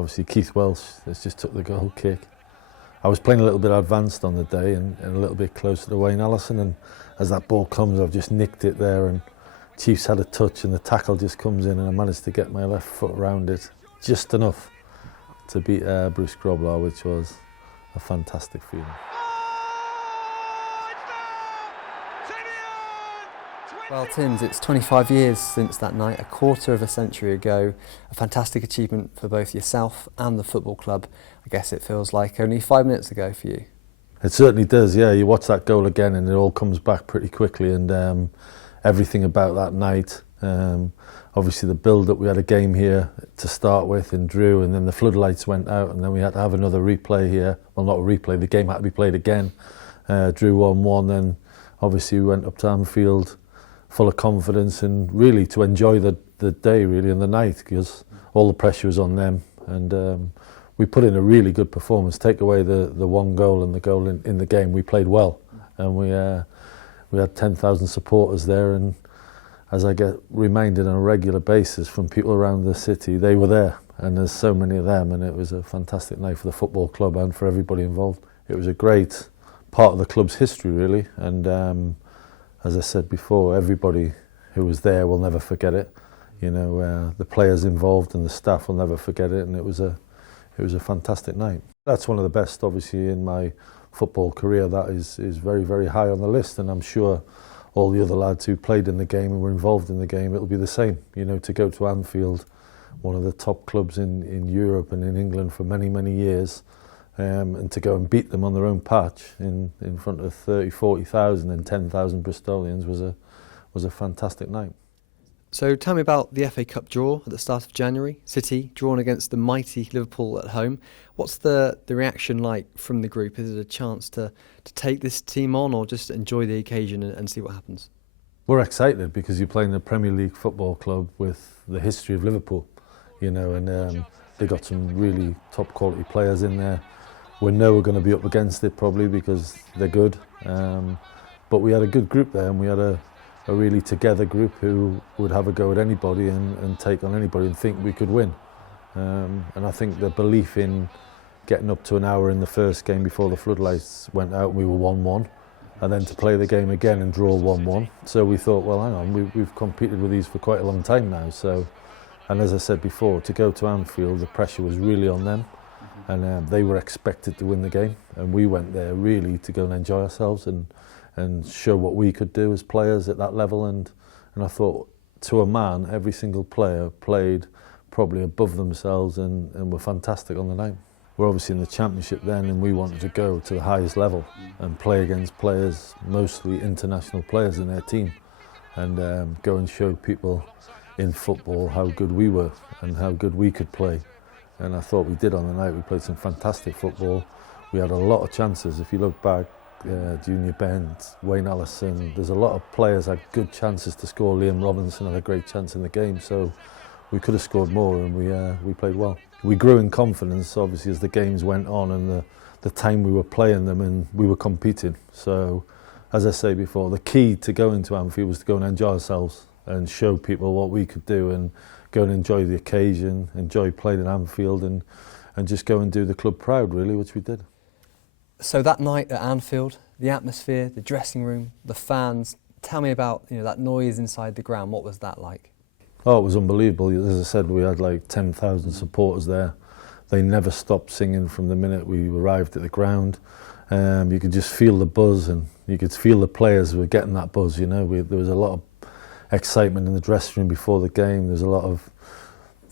obviously Keith Welsh has just took the goal kick. I was playing a little bit advanced on the day and a little bit closer to Wayne Allison, and as that ball comes I've just nicked it there, and Chiefs had a touch and the tackle just comes in and I managed to get my left foot around it just enough to beat Bruce Grobler, which was a fantastic feeling. Well, Tins, it's 25 years since that night, a quarter of a century ago. A fantastic achievement for both yourself and the football club. I guess it feels like only 5 minutes ago for you. It certainly does, yeah. You watch that goal again and it all comes back pretty quickly, and everything about that night. Obviously the build-up, we had a game here to start with in Drew, and then the floodlights went out and then we had to have another replay here. Well, not a replay, the game had to be played again. Drew 1-1, then obviously we went up to Anfield full of confidence and really to enjoy the day really and the night, because all the pressure was on them, and we put in a really good performance. Take away the one goal and the goal in the game, we played well, and we had 10,000 supporters there, and as I get reminded on a regular basis from people around the city, they were there, and there's so many of them, and it was a fantastic night for the football club and for everybody involved. It was a great part of the club's history really, and as I said before, everybody who was there will never forget it. You know, the players involved and the staff will never forget it, and it was a fantastic night. That's one of the best, obviously, in my football career. That is very, very high on the list, and I'm sure all the other lads who played in the game and were involved in the game, it'll be the same. You know, to go to Anfield, one of the top clubs in Europe and in England for many, many years, and to go and beat them on their own patch in front of 30, 40,000 and 10,000 Bristolians was a fantastic night. So tell me about the FA Cup draw at the start of January. City drawn against the mighty Liverpool at home. What's the reaction like from the group? Is it a chance to take this team on, or just enjoy the occasion and see what happens? We're excited because you're playing a Premier League football club with the history of Liverpool, you know, and they got some really top quality players in there. We know we're going to be up against it probably because they're good, but we had a good group there, and we had a really together group who would have a go at anybody and take on anybody and think we could win. And I think the belief in getting up to an hour in the first game before the floodlights went out, we were 1-1, and then to play the game again and draw 1-1. So we thought, well, hang on, we've competed with these for quite a long time now. So, and as I said before, to go to Anfield, the pressure was really on them. And they were expected to win the game, and we went there really to go and enjoy ourselves and show what we could do as players at that level. And I thought, to a man, every single player played probably above themselves and were fantastic on the night. We're obviously in the Championship then, and we wanted to go to the highest level and play against players, mostly international players in their team, and go and show people in football how good we were and how good we could play. And I thought we did on the night. We played some fantastic football. We had a lot of chances. If you look back, Junior Bent, Wayne Allison, there's a lot of players had good chances to score. Liam Robinson had a great chance in the game, so we could have scored more, and we played well. We grew in confidence, obviously, as the games went on and the time we were playing them, and we were competing. So, as I say before, the key to going to Anfield was to go and enjoy ourselves and show people what we could do, and go and enjoy the occasion, enjoy playing in Anfield, and just go and do the club proud, really, which we did. So that night at Anfield, the atmosphere, the dressing room, the fans, tell me about that noise inside the ground. What was that like? Oh, it was unbelievable. As I said, we had like 10,000 supporters there. They never stopped singing from the minute we arrived at the ground. You could just feel the buzz, and you could feel the players were getting that buzz, you know. There was a lot of excitement in the dressing room before the game. There's a lot of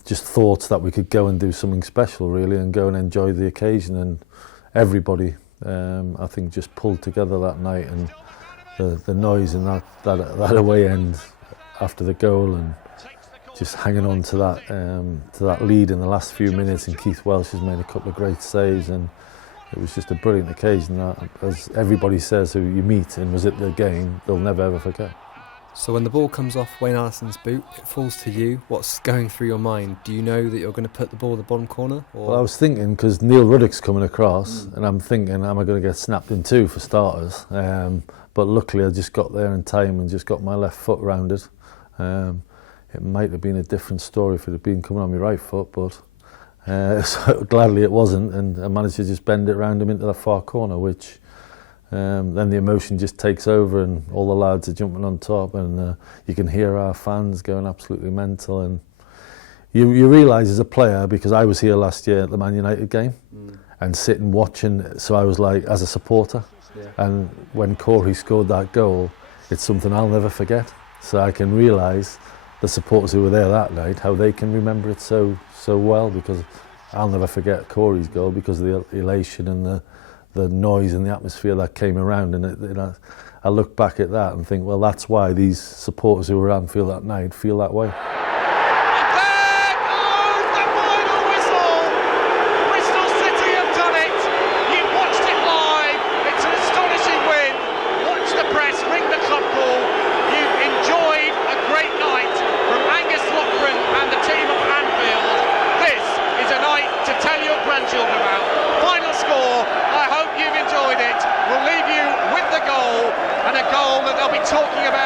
just thoughts that we could go and do something special, really, and go and enjoy the occasion. And everybody, I think, just pulled together that night, and the noise in that away end after the goal, and just hanging on to that lead in the last few minutes. And Keith Welsh has made a couple of great saves, and it was just a brilliant occasion that, as everybody says who you meet and was at the game, they'll never ever forget. So when the ball comes off Wayne Allison's boot, it falls to you. What's going through your mind? Do you know that you're going to put the ball in the bottom corner? Or? Well, I was thinking, because Neil Ruddock's coming across, and I'm thinking, am I going to get snapped in two for starters? But luckily I just got there in time and just got my left foot around it. It might have been a different story if it had been coming on my right foot, but So gladly it wasn't, and I managed to just bend it round him into the far corner, which then the emotion just takes over, and all the lads are jumping on top, and you can hear our fans going absolutely mental. And you realise as a player, because I was here last year at the Man United game and sitting watching, so I was like, as a supporter, and when Corey scored that goal, it's something I'll never forget. So I can realise the supporters who were there that night, how they can remember it so well, because I'll never forget Corey's goal because of the elation and the noise and the atmosphere that came around. And I look back at that and think, well, that's why these supporters who were at Anfield that night feel that way. And a goal that they'll be talking about